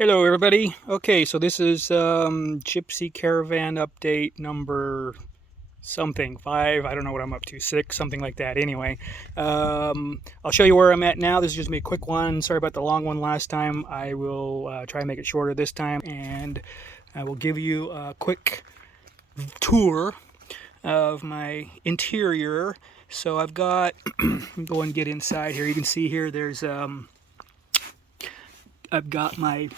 Hello everybody. Okay, so this is Gypsy Caravan update number something, 5, I don't know what I'm up to, 6, something like that. Anyway, I'll show you where I'm at now. This is just me a quick one. Sorry about the long one last time. I will try and make it shorter this time, and I will give you a quick tour of my interior. So I've got, go and get inside here. You can see here there's, I've got my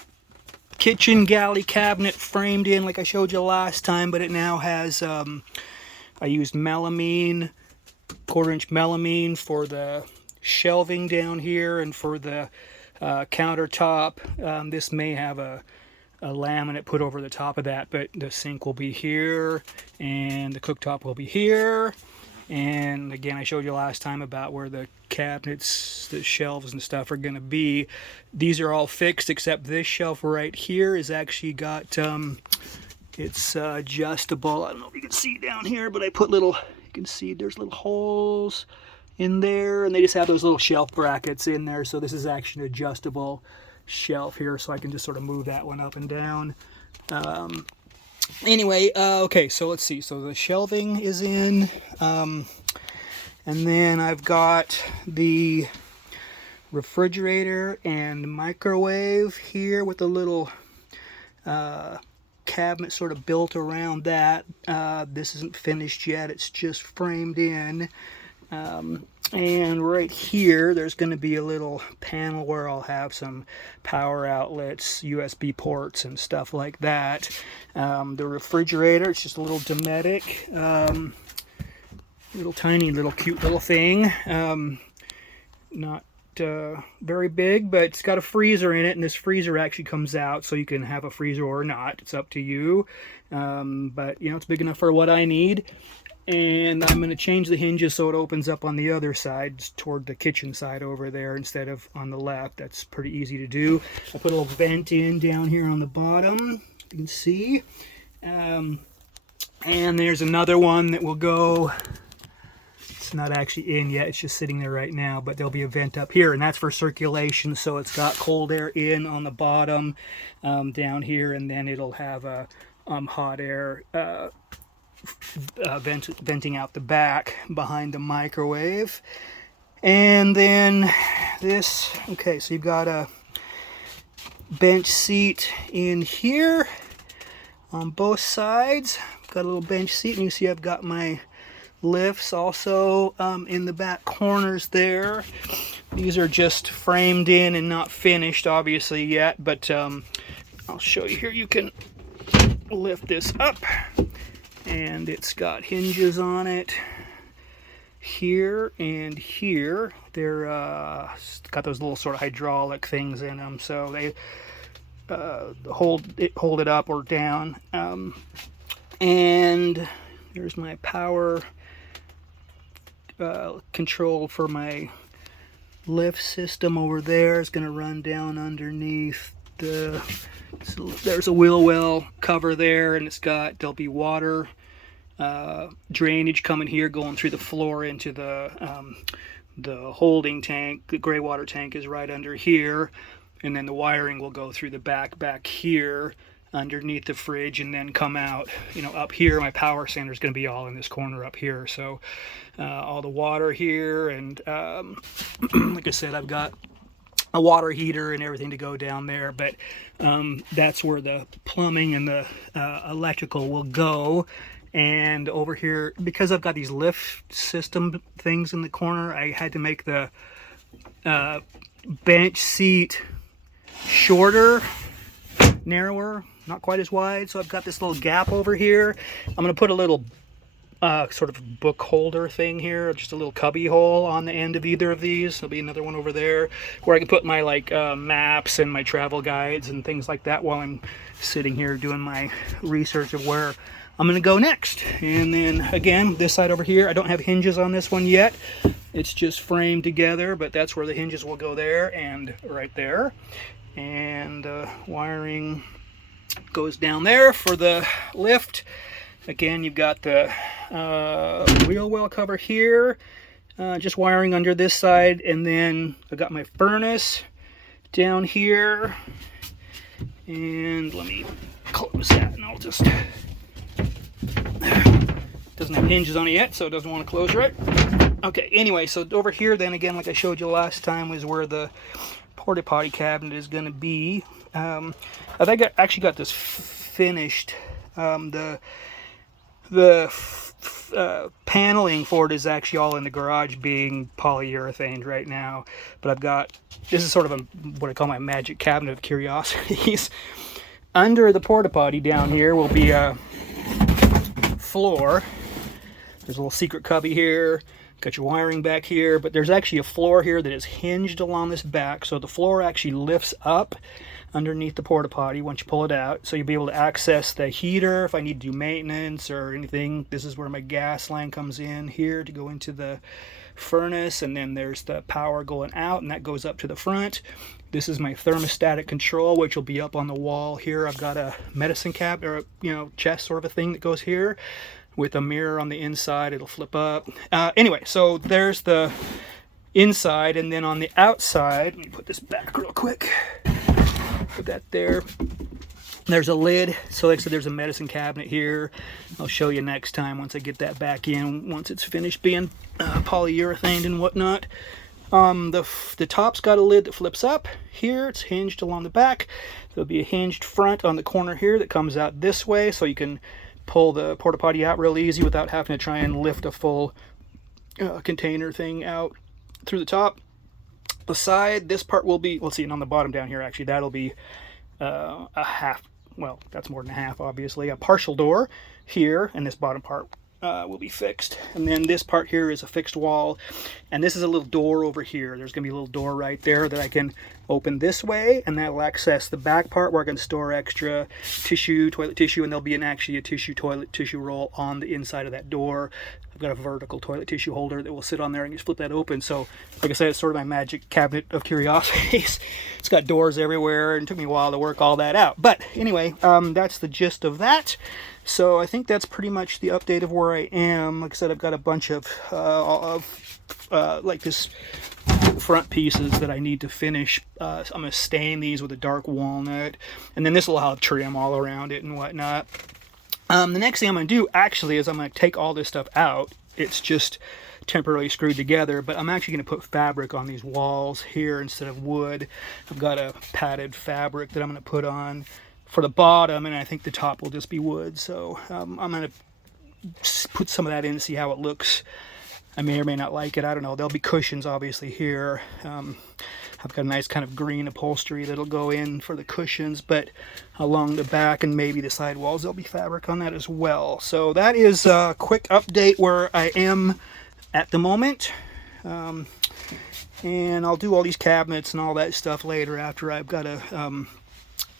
kitchen galley cabinet framed in like I showed you last time, but it now has I used melamine, 1/4-inch melamine for the shelving down here and for the countertop. This may have a laminate put over the top of that, but the sink will be here and the cooktop will be here. And again, I showed you last time about where the cabinets, the shelves and stuff are going to be. These are all fixed except this shelf right here is actually got, it's adjustable. I don't know if you can see down here, but I put little, you can see there's little holes in there, and they just have those little shelf brackets in there. So this is actually an adjustable shelf here, so I can just sort of move that one up and down. Anyway, okay, so let's see. So the shelving is in, and then I've got the refrigerator and microwave here with a little cabinet sort of built around that. This isn't finished yet, it's just framed in. And right here there's going to be a little panel where I'll have some power outlets, USB ports and stuff like that. The refrigerator, it's just a little Dometic, little tiny little cute little thing, not very big, but it's got a freezer in it, and this freezer actually comes out, so you can have a freezer or not, it's up to you. But you know, it's big enough for what I need. And I'm going to change the hinges so it opens up on the other side toward the kitchen side over there instead of on the left. That's pretty easy to do. I put a little vent in down here on the bottom, you can see. And there's another one that will go, it's not actually in yet, it's just sitting there right now, but there'll be a vent up here, and that's for circulation, so it's got cold air in on the bottom down here, and then it'll have a hot air venting out the back behind the microwave. And then this, okay, so you've got a bench seat in here on both sides. Got a little bench seat, and you see I've got my lifts also in the back corners there. These are just framed in and not finished obviously yet, but I'll show you here. You can lift this up, and it's got hinges on it here and here. They're got those little sort of hydraulic things in them, so they hold it up or down. And there's my power control for my lift system over there. It's going to run down underneath the, so there's a wheel well cover there, and there'll be water drainage coming here, going through the floor into the holding tank. The gray water tank is right under here, and then the wiring will go through the back here underneath the fridge, and then come out, you know, up here. My power center is going to be all in this corner up here, so all the water here, and like I said, I've got a water heater and everything to go down there, but that's where the plumbing and the electrical will go. And over here, because I've got these lift system things in the corner, I had to make the bench seat shorter, narrower, not quite as wide. So I've got this little gap over here. I'm going to put a little sort of book holder thing here, just a little cubby hole on the end of either of these. There'll be another one over there where I can put my maps and my travel guides and things like that while I'm sitting here doing my research of where I'm going to go next. And then again, this side over here, I don't have hinges on this one yet. It's just framed together, but that's where the hinges will go there and right there. And wiring goes down there for the lift. Again, you've got the wheel well cover here, just wiring under this side, and then I've got my furnace down here, And let me close that, and I'll just, doesn't have hinges on it yet, so it doesn't want to close right. Okay, anyway, so over here then again, like I showed you last time, was where the porta potty cabinet is going to be. I think I actually got this finished. The paneling for it is actually all in the garage being polyurethane right now, but I've got, this is sort of what I call my magic cabinet of curiosities. Under the porta potty down here will be a floor. There's a little secret cubby here. Got your wiring back here, but there's actually a floor here that is hinged along this back, so the floor actually lifts up underneath the porta potty once you pull it out, so you'll be able to access the heater if I need to do maintenance or anything. This is where my gas line comes in here to go into the furnace, and then there's the power going out, and that goes up to the front. This is my thermostatic control, which will be up on the wall here. I've got a medicine cabinet, or chest sort of a thing that goes here with a mirror on the inside. It'll flip up. Anyway, so there's the inside, and then on the outside, let me put this back real quick. Put that there. There's a lid. So like I said, there's a medicine cabinet here. I'll show you next time once I get that back in, once it's finished being polyurethane and whatnot. The top's got a lid that flips up. Here it's hinged along the back. There'll be a hinged front on the corner here that comes out this way, so you can pull the porta potty out real easy without having to try and lift a full container thing out through the top. The side, this part will be, let's see, and on the bottom down here actually, that'll be a half, well, that's more than a half obviously, a partial door here, and this bottom part will be fixed. And then this part here is a fixed wall, and this is a little door over here. There's gonna be a little door right there that I can open this way, and that'll access the back part where I can store extra tissue, toilet tissue, and there'll be actually a toilet tissue roll on the inside of that door. I've got a vertical toilet tissue holder that will sit on there, and just flip that open. So like I said, it's sort of my magic cabinet of curiosities. It's got doors everywhere, and it took me a while to work all that out. But anyway, that's the gist of that. So I think that's pretty much the update of where I am. Like I said, I've got a bunch of like this front pieces that I need to finish. So I'm going to stain these with a dark walnut, and then this will have trim all around it and whatnot. The next thing I'm going to do actually is I'm going to take all this stuff out. It's just temporarily screwed together, but I'm actually going to put fabric on these walls here instead of wood. I've got a padded fabric that I'm going to put on for the bottom, and I think the top will just be wood. So I'm going to put some of that in to see how it looks. I may or may not like it. I don't know. There'll be cushions obviously here. I've got a nice kind of green upholstery that'll go in for the cushions, but along the back and maybe the side walls, there'll be fabric on that as well. So that is a quick update where I am at the moment. And I'll do all these cabinets and all that stuff later after I've got to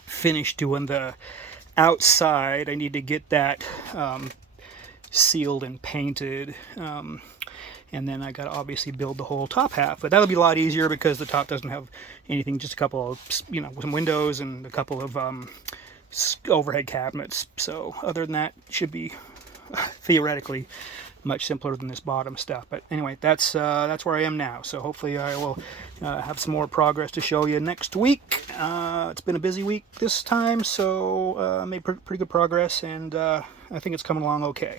finish doing the outside. I need to get that sealed and painted. And then I got to obviously build the whole top half, but that'll be a lot easier because the top doesn't have anything, just a couple of, some windows and a couple of overhead cabinets. So other than that, it should be theoretically much simpler than this bottom stuff. But anyway, that's where I am now. So hopefully I will have some more progress to show you next week. It's been a busy week this time, so made pretty good progress, and I think it's coming along okay.